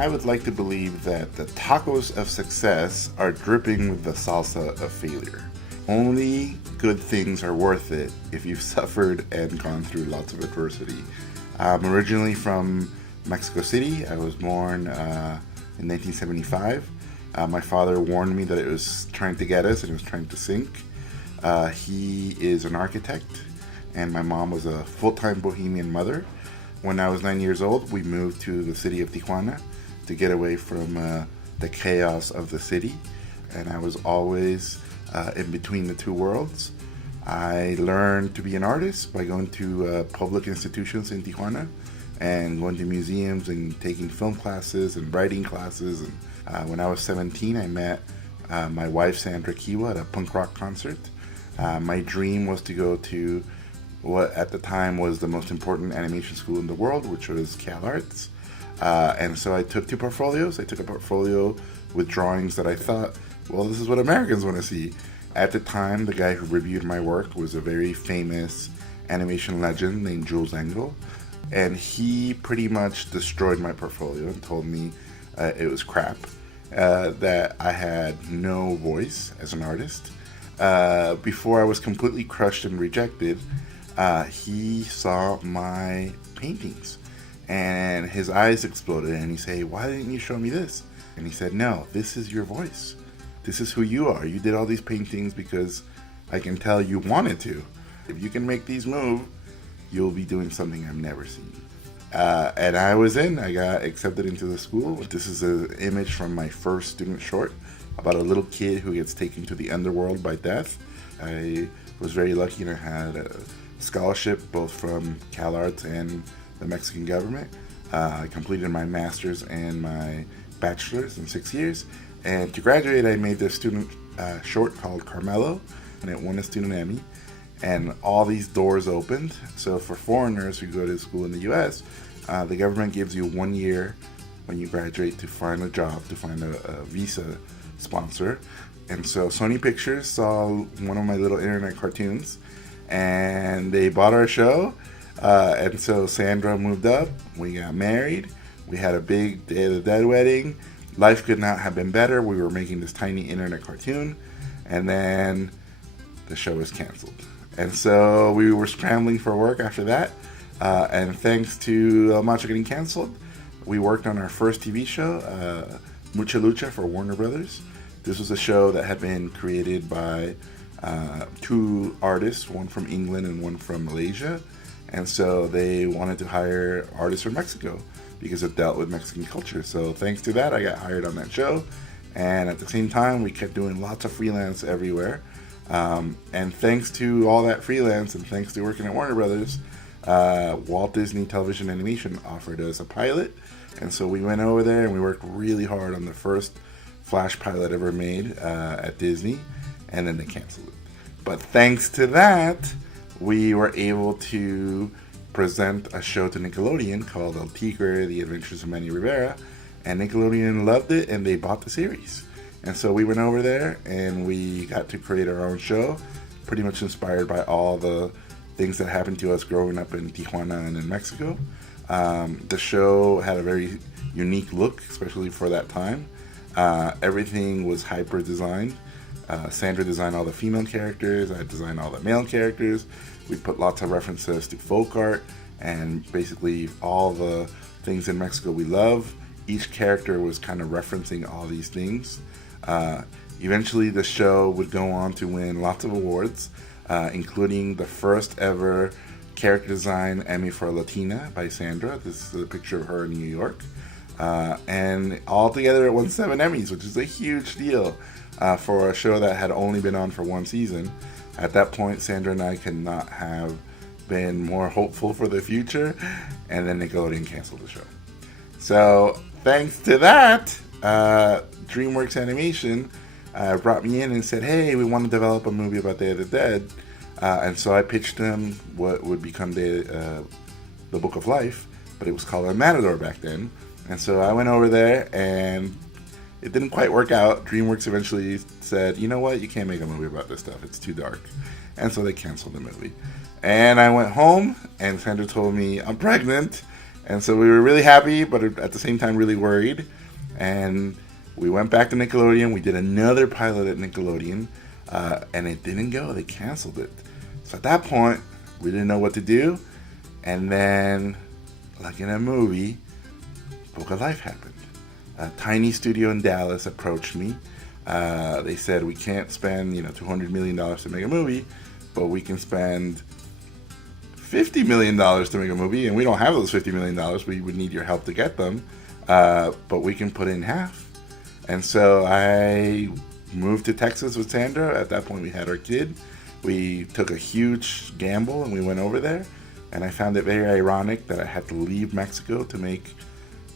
I would like to believe that the tacos of success are dripping with the salsa of failure. Only good things are worth it if you've suffered and gone through lots of adversity. I'm originally from Mexico City. I was born in 1975. My father warned me that it was trying to get us and it was trying to sink. He is an architect, and my mom was a full-time bohemian mother. When I was 9 years old, we moved to the city of Tijuana to get away from the chaos of the city, and I was always in between the two worlds. I learned to be an artist by going to public institutions in Tijuana and going to museums and taking film classes and writing classes. And when I was 17, I met my wife, Sandra Kiwa, at a punk rock concert. My dream was to go to what at the time was the most important animation school in the world, which was Cal Arts. And so I took two portfolios. I took a portfolio with drawings that I thought, well, this is what Americans want to see. At the time, the guy who reviewed my work was a very famous animation legend named Jules Engel. And he pretty much destroyed my portfolio and told me it was crap, that I had no voice as an artist. Before I was completely crushed and rejected, he saw my paintings and his eyes exploded and he said, "Why didn't you show me this?" And he said, "No, this is your voice. This is who you are. You did all these paintings because I can tell you wanted to. If you can make these move, you'll be doing something I've never seen." And I was in. I got accepted into the school. This is an image from my first student short about a little kid who gets taken to the underworld by death. I was very lucky and I had a scholarship both from Cal Arts and the Mexican government. I completed my master's and my bachelor's in 6 years. And to graduate, I made this student short called Carmelo, and it won a student Emmy. And all these doors opened. So for foreigners who go to school in the U.S., the government gives you 1 year when you graduate to find a job, to find a visa sponsor. And so Sony Pictures saw one of my little internet cartoons, and they bought our show. And so Sandra moved up. We got married. We had a big Day of the Dead wedding. Life could not have been better. We were making this tiny internet cartoon, and then the show was canceled. And so we were scrambling for work after that. And thanks to El Macho getting canceled, we worked on our first TV show, Mucha Lucha for Warner Brothers. This was a show that had been created by two artists, one from England and one from Malaysia. And so they wanted to hire artists from Mexico because it dealt with Mexican culture. So thanks to that, I got hired on that show. And at the same time, we kept doing lots of freelance everywhere. And thanks to all that freelance and thanks to working at Warner Brothers, Walt Disney Television Animation offered us a pilot. And so we went over there and we worked really hard on the first Flash pilot ever made at Disney. And then they canceled it. But thanks to that, we were able to present a show to Nickelodeon called El Tigre, The Adventures of Manny Rivera. And Nickelodeon loved it and they bought the series. And so we went over there and we got to create our own show, pretty much inspired by all the things that happened to us growing up in Tijuana and in Mexico. The show had a very unique look, especially for that time. Everything was hyper designed. Sandra designed all the female characters. I designed all the male characters. We put lots of references to folk art and basically all the things in Mexico we love. Each character was kind of referencing all these things. Eventually the show would go on to win lots of awards, including the first ever character design Emmy for a Latina by Sandra. This is a picture of her in New York. And altogether it won 7 Emmys, which is a huge deal for a show that had only been on for 1 season. At that point, Sandra and I could not have been more hopeful for the future, and then Nickelodeon canceled the show. So thanks to that, DreamWorks Animation brought me in and said, "Hey, we want to develop a movie about Day of the Dead." And so I pitched them what would become the Book of Life, but it was called a Matador back then. And so I went over there and it didn't quite work out. DreamWorks eventually said, "You know what, you can't make a movie about this stuff, it's too dark." And so they canceled the movie. And I went home and Sandra told me I'm pregnant And so we were really happy, but at the same time really worried. And we went back to Nickelodeon. We did another pilot at Nickelodeon, and it didn't go. They canceled it. So at that point, we didn't know what to do. And then, like in a movie, Book of Life happened. A tiny studio in Dallas approached me. They said, we can't spend $200 million to make a movie, but we can spend $50 million to make a movie, and we don't have those $50 million. We would need your help to get them, but we can put in half. And so I moved to Texas with Sandra. At that point, we had our kid. We took a huge gamble, and we went over there, and I found it very ironic that I had to leave Mexico to make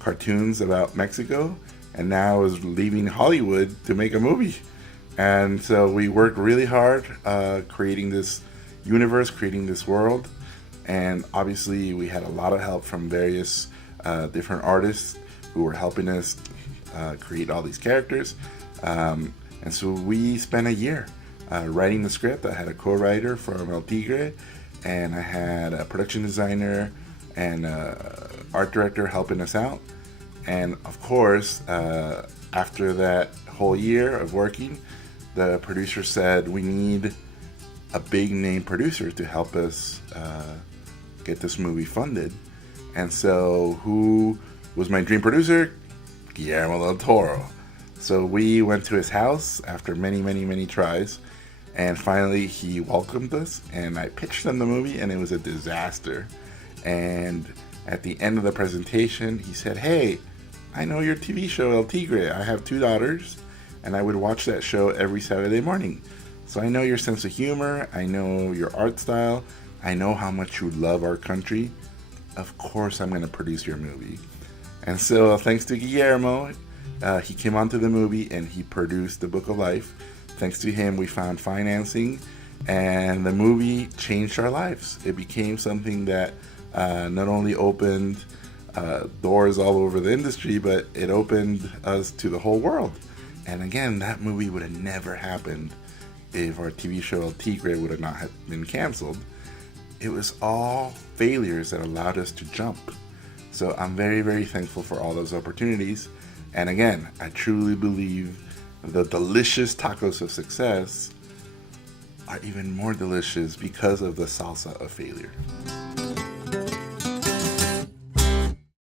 cartoons about Mexico, and now I was leaving Hollywood to make a movie. And so we worked really hard creating this universe, creating this world, and obviously we had a lot of help from various different artists who were helping us create all these characters. And so we spent a year writing the script. I had a co-writer from El Tigre, and I had a production designer and art director helping us out. And of course, after that whole year of working, the producer said, we need a big name producer to help us get this movie funded. And so who was my dream producer? Guillermo del Toro. So we went to his house after many, many, many tries, and finally he welcomed us, and I pitched him the movie, and it was a disaster. And at the end of the presentation, he said, hey, I know your TV show El Tigre. I have 2 daughters, and I would watch that show every Saturday morning. So I know your sense of humor, I know your art style, I know how much you love our country. Of course I'm going to produce your movie. And so thanks to Guillermo, he came onto the movie and he produced The Book of Life. Thanks to him, we found financing, and the movie changed our lives. It became something that not only opened doors all over the industry, but it opened us to the whole world. And again, that movie would have never happened if our TV show El Tigre would have not have been canceled. It was all failures that allowed us to jump. So I'm very, very thankful for all those opportunities. And again, I truly believe the delicious tacos of success are even more delicious because of the salsa of failure.